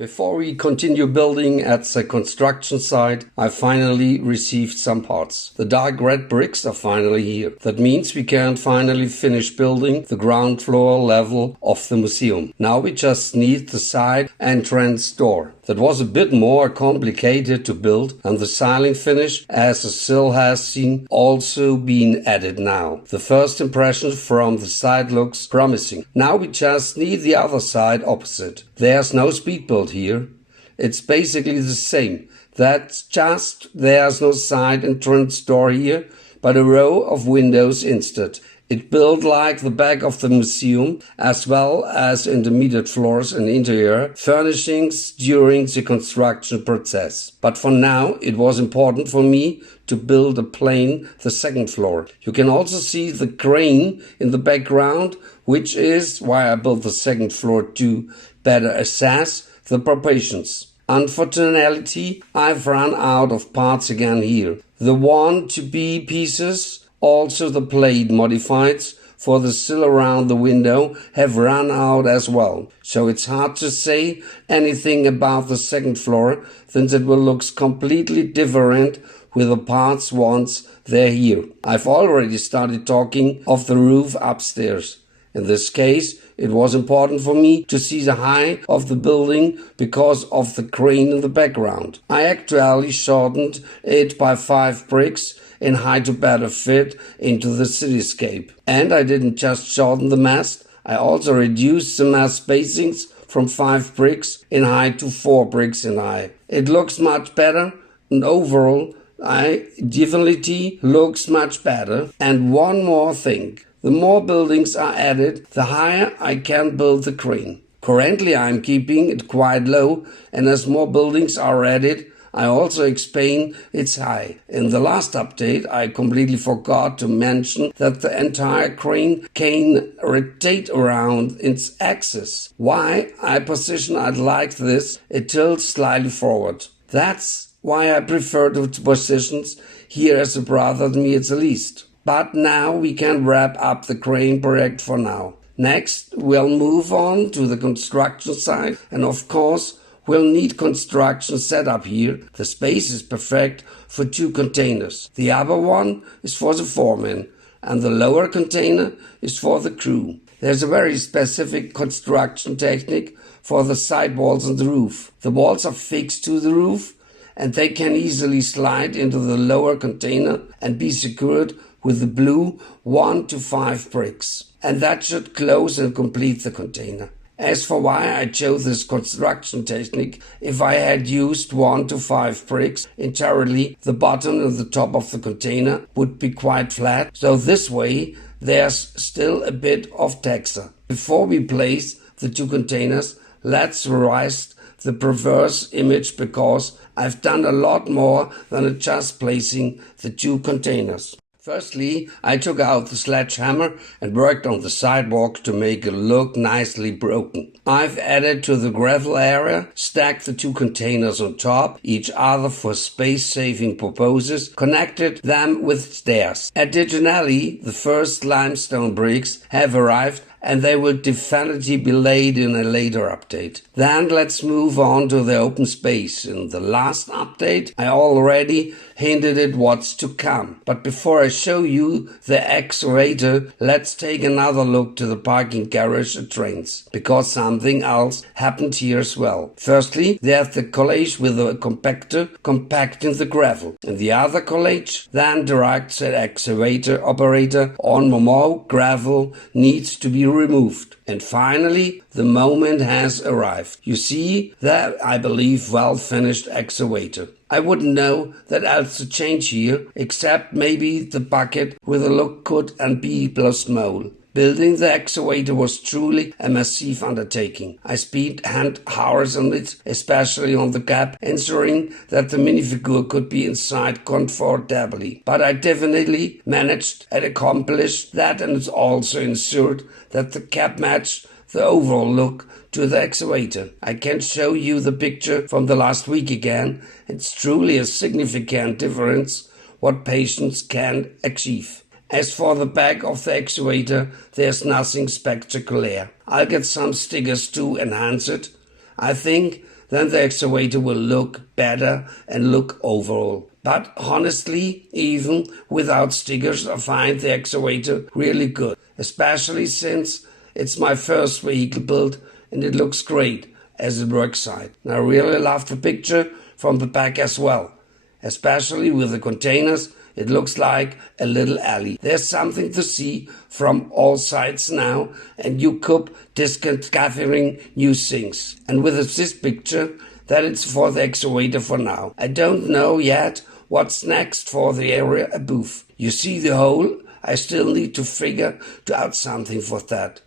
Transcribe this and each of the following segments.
Before we continue building at the construction site, I finally received some parts. The dark red bricks are finally here. That means we can finally finish building the ground floor level of the museum. Now we just need the side entrance door. That was a bit more complicated to build, and the ceiling finish, as the sill has seen, also been added now. The first impression from the side looks promising. Now we just need the other side opposite. There's no speed build here. It's basically the same. That's just there's no side entrance door here, but a row of windows instead. It built like the back of the museum, as well as intermediate floors and interior furnishings during the construction process. But for now, it was important for me to build a plane, the second floor. You can also see the crane in the background, which is why I built the second floor to better assess the proportions. Unfortunately, I've run out of parts again here. The 1-2B pieces, also the plate modified for the sill around the window, have run out as well. So it's hard to say anything about the second floor, since it will look completely different with the parts once they're here. I've already started talking of the roof upstairs. In this case, it was important for me to see the height of the building because of the crane in the background. I actually shortened it by 5 bricks in height to better fit into the cityscape. And I didn't just shorten the mast, I also reduced the mast spacings from 5 bricks in height to 4 bricks in height. It looks much better, and overall, definitely looks much better. And one more thing. The more buildings are added, the higher I can build the crane. Currently I'm keeping it quite low, and as more buildings are added, I also expand its height. In the last update, I completely forgot to mention that the entire crane can rotate around its axis. Why I position it like this, it tilts slightly forward. That's why I prefer the positions here as a brother than me at the least. But now we can wrap up the crane project for now. Next, we'll move on to the construction site, and of course, we'll need construction setup here. The space is perfect for 2 containers. The upper one is for the foreman, and the lower container is for the crew. There's a very specific construction technique for the side walls and the roof. The walls are fixed to the roof, and they can easily slide into the lower container and be secured with the blue 1-5 bricks. And that should close and complete the container. As for why I chose this construction technique, if I had used 1-5 bricks entirely, the bottom and the top of the container would be quite flat. So this way, there's still a bit of texture. Before we place the 2 containers, let's revise the reverse image because I've done a lot more than just placing the 2 containers. Firstly, I took out the sledgehammer and worked on the sidewalk to make it look nicely broken. I've added to the gravel area, stacked the 2 containers on top, each other for space-saving purposes, connected them with stairs. Additionally, the first limestone bricks have arrived and they will definitely be laid in a later update. Then let's move on to the open space. In the last update, I already hinted at what's to come. But before I show you the excavator, let's take another look to the parking garage at trains, because something else happened here as well. Firstly, there's the collage with a compactor compacting the gravel. In the other collage, then directs the excavator operator on more gravel needs to be removed. And finally, the moment has arrived. You see that, I believe, well-finished excavator. I wouldn't know that else to change here, except maybe the bucket with a look could and be plus mole. Building the excavator was truly a massive undertaking. I spent hours on it, especially on the gap, ensuring that the minifigure could be inside comfortably. But I definitely managed and accomplished that, and it's also ensured that the cap matched the overall look to the excavator. I can show you the picture from the last week again. It's truly a significant difference what patients can achieve. As for the back of the excavator, there's nothing spectacular. I'll get some stickers to enhance it. I think then the excavator will look better and look overall. But honestly, even without stickers, I find the excavator really good, especially since it's my first vehicle build and it looks great as a work site. And I really love the picture from the back as well, especially with the containers. It looks like a little alley. There's something to see from all sides now, and you could discovering new things. And with this picture, that it's for the excavator for now. I don't know yet what's next for the area above. You see the hole? I still need to figure out something for that.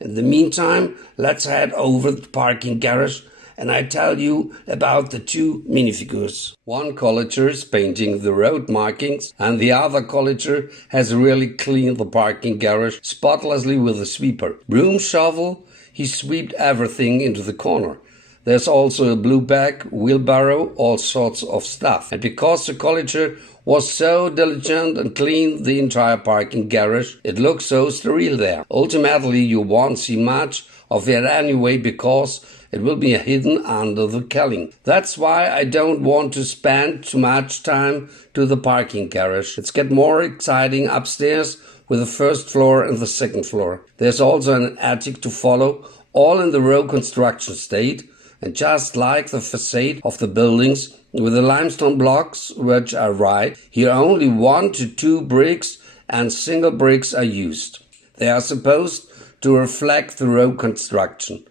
In the meantime, let's head over the parking garage and I tell you about the two minifigures. One collager is painting the road markings and the other collager has really cleaned the parking garage spotlessly with a sweeper. Broom shovel, he swept everything into the corner. There's also a blue bag, wheelbarrow, all sorts of stuff. And because the collager was so diligent and cleaned the entire parking garage, it looks so sterile there. Ultimately, you won't see much of it anyway because it will be hidden under the kelling. That's why I don't want to spend too much time to the parking garage. It's get more exciting upstairs with the first floor and the second floor. There's also an attic to follow, all in the row construction state. And just like the facade of the buildings, with the limestone blocks, which are right, here only 1 to 2 bricks and single bricks are used. They are supposed to reflect the row construction.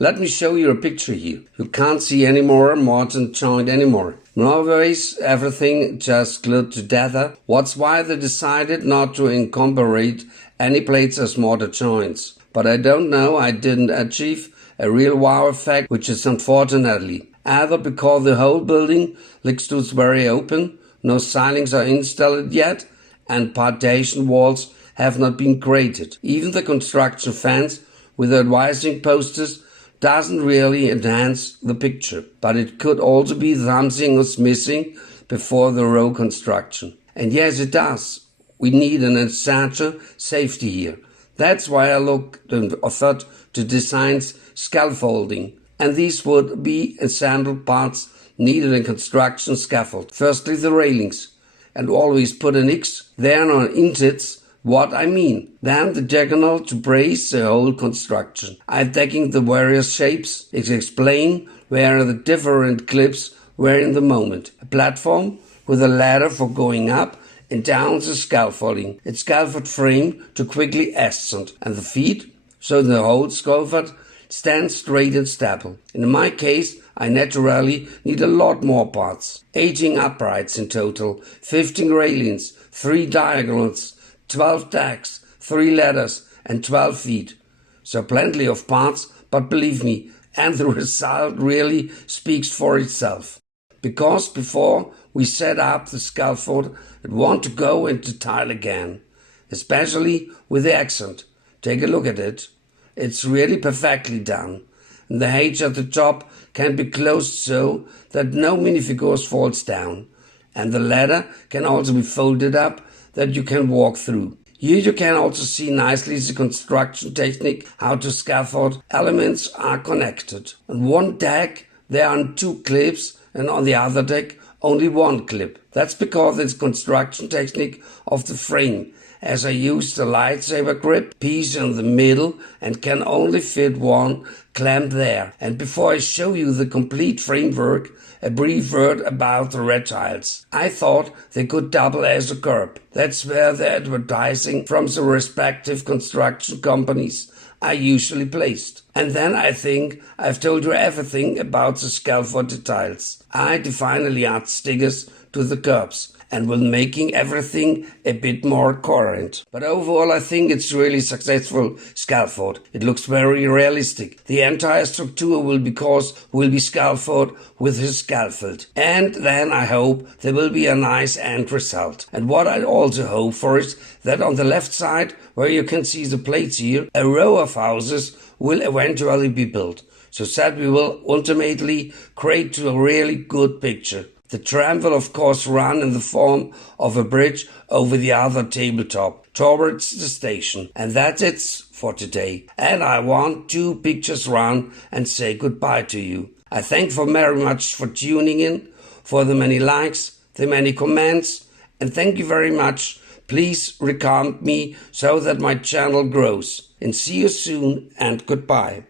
Let me show you a picture here. You can't see any more mortar joint anymore. Nowadays, everything just glued together. That's why they decided not to incorporate any plates as mortar joints. But I don't know, I didn't achieve a real wow effect, which is unfortunately either because the whole building looks very open, no ceilings are installed yet, and partition walls have not been created. Even the construction fence with the advising posters doesn't really enhance the picture, but it could also be something was missing before the row construction. And yes, it does. We need an essential safety here. That's why I looked and thought to design scaffolding, and these would be essential parts needed in construction scaffold. Firstly, the railings, and always put an X there on intits. What I mean. Then the diagonal to brace the whole construction. I'm taking the various shapes to explain where the different clips were in the moment. A platform with a ladder for going up and down the scaffolding. It's scaffold frame to quickly ascend, and the feet, so the whole scaffold stands straight and stable. In my case, I naturally need a lot more parts. 18 uprights in total, 15 railings, 3 diagonals, 12 decks, 3 ladders and 12 feet. So plenty of parts, but believe me, and the result really speaks for itself. Because before we set up the scaffold, I want to go into tile again, especially with the accent. Take a look at it. It's really perfectly done. And the height of the top can be closed so that no minifigures falls down. And the ladder can also be folded up that you can walk through. Here you can also see nicely the construction technique, how the scaffold elements are connected. On one deck there are 2 clips and on the other deck only 1 clip. That's because it's construction technique of the frame, as I used the lightsaber grip piece in the middle and can only fit 1 clamp there. And before I show you the complete framework, a brief word about the red tiles. I thought they could double as a curb. That's where the advertising from the respective construction companies are usually placed. And then I think I've told you everything about the scaffold details. I finally add stickers to the curbs and will making everything a bit more coherent. But overall I think it's really successful scaffold. It looks very realistic. The entire structure will be scaffold with his scaffold. And then I hope there will be a nice end result. And what I also hope for is that on the left side, where you can see the plates here, a row of houses will eventually be built. So that we will ultimately create a really good picture. The tram will of course run in the form of a bridge over the other tabletop towards the station. And that's it for today. And I want 2 pictures run and say goodbye to you. I thank you very much for tuning in, for the many likes, the many comments, and thank you very much. Please recommend me so that my channel grows. And see you soon and goodbye.